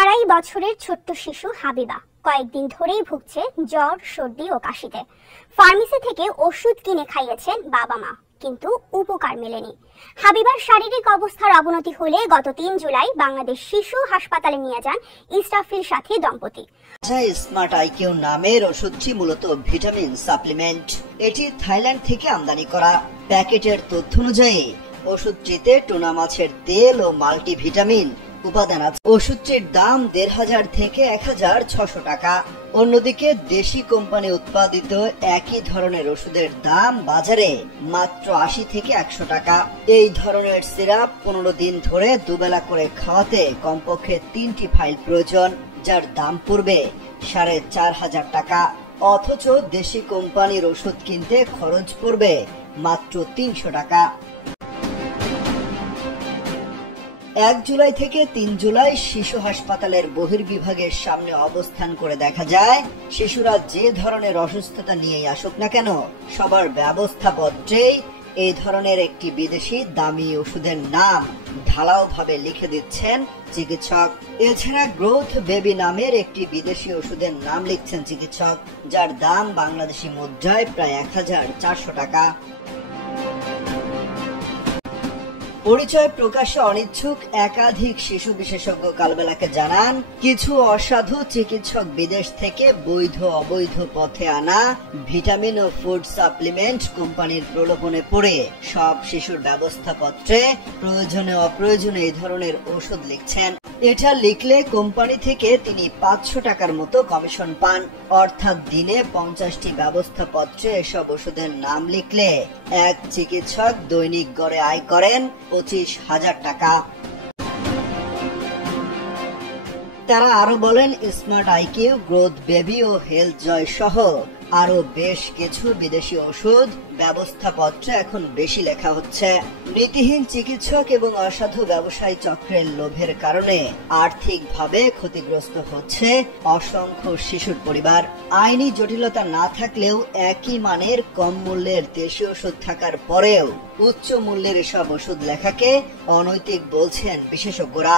আড়াই বছরের ছোট্ট শিশু হাবিবা কয়েকদিন ধরেই ভুগছে জ্বর, সর্দি ও কাশিতে। ফার্মেসি থেকে ওষুধ কিনে খাইয়েছেন বাবা মা, কিন্তু উপকার মেলেনি। হাবিবার শারীরিক অবস্থার অবনতি হলে গত ৩ জুলাই বাংলাদেশ শিশু হাসপাতালে নিয়ে যান ইসরাফিল সাথী দম্পতি। স্মার্ট আইকিউ নামের ওষুধটি মূলত ভিটামিন সাপ্লিমেন্ট। এটি থাইল্যান্ড থেকে আমদানি করা। প্যাকেটের তথ্য অনুযায়ী ওষুধটিতে টুনা মাছের তেল ও মাল্টিভিটামিন উপাদান আছে। ওষুধটির দাম ১৫০০ থেকে ১৬০০ টাকা। অন্যদিকে দেশি কোম্পানি উৎপাদিত একই ধরনের ওষুধের দাম বাজারে মাত্র ৮০ থেকে ১০০ টাকা। এই ধরনের সিরাপ ১৫ দিন ধরে দুবেলা করে খাওয়াতে কমপক্ষে ৩টি ফাইল প্রয়োজন, যার দাম পড়বে ৪৫০০ টাকা। অথচ দেশি কোম্পানির ওষুধ কিনতে খরচ পড়বে মাত্র ৩০০ টাকা। ১ জুলাই থেকে ৩ জুলাই শিশু হাসপাতালের বহির্বিভাগের সামনে অবস্থান করে দেখা যায়, শিশুরা যে ধরনের অসুস্থতা নিয়েই আসুক না কেন, সবার ব্যবস্থাপত্রেই এই ধরনের একটি বিদেশি দামি ওষুধের নাম ঢালাও ভাবে লিখে দিচ্ছেন চিকিৎসক। এছাড়া গ্রোথ বেবি নামের একটি বিদেশি ওষুধের নাম লিখছেন চিকিৎসক, যার দাম বাংলাদেশি মুদ্রায় প্রায় ১৪০০ টাকা। পরিচয় প্রকাশে অনিচ্ছুক একাধিক শিশু বিশেষজ্ঞ কালবেলাকে জানান, কিছু অসাধু চিকিৎসক বিদেশ থেকে বৈধ অবৈধ পথে আনা ভিটামিন ও ফুড সাপ্লিমেন্ট কোম্পানির প্রলোভনে পড়ে সব শিশুর ব্যবস্থাপত্রে প্রয়োজনে অপ্রয়োজনে এই ধরনের ওষুধ লিখছেন। এটা লিখলে কোম্পানি থেকে তিনি ৫০০ টাকার মতো কমিশন পান। অর্থাৎ দিনে ৫০টি ব্যবস্থাপত্রে এসব ওষুধের নাম লিখলে এক চিকিৎসক দৈনিক গড়ে আয় করেন ২৫,০০০ টাকা। তারা আরো বলেন, স্মার্ট আইকিউ, গ্রোথ বেবি ও হেলথ জয় সহ আরো বেশ কিছু বিদেশি ওষুধ ব্যবস্থাপত্রে এখন বেশি লেখা হচ্ছে। নীতিহীন চিকিৎসক এবং অসাধু ব্যবসায়ী চক্রের লোভের কারণে আর্থিকভাবে ক্ষতিগ্রস্ত হচ্ছে অসংখ্য শিশুর পরিবার। আইনি জটিলতা না থাকলেও একই মানের কম মূল্যের দেশি ওষুধ থাকার পরেও উচ্চ মূল্যের এসব ওষুধ লেখাকে অনৈতিক বলছেন বিশেষজ্ঞরা।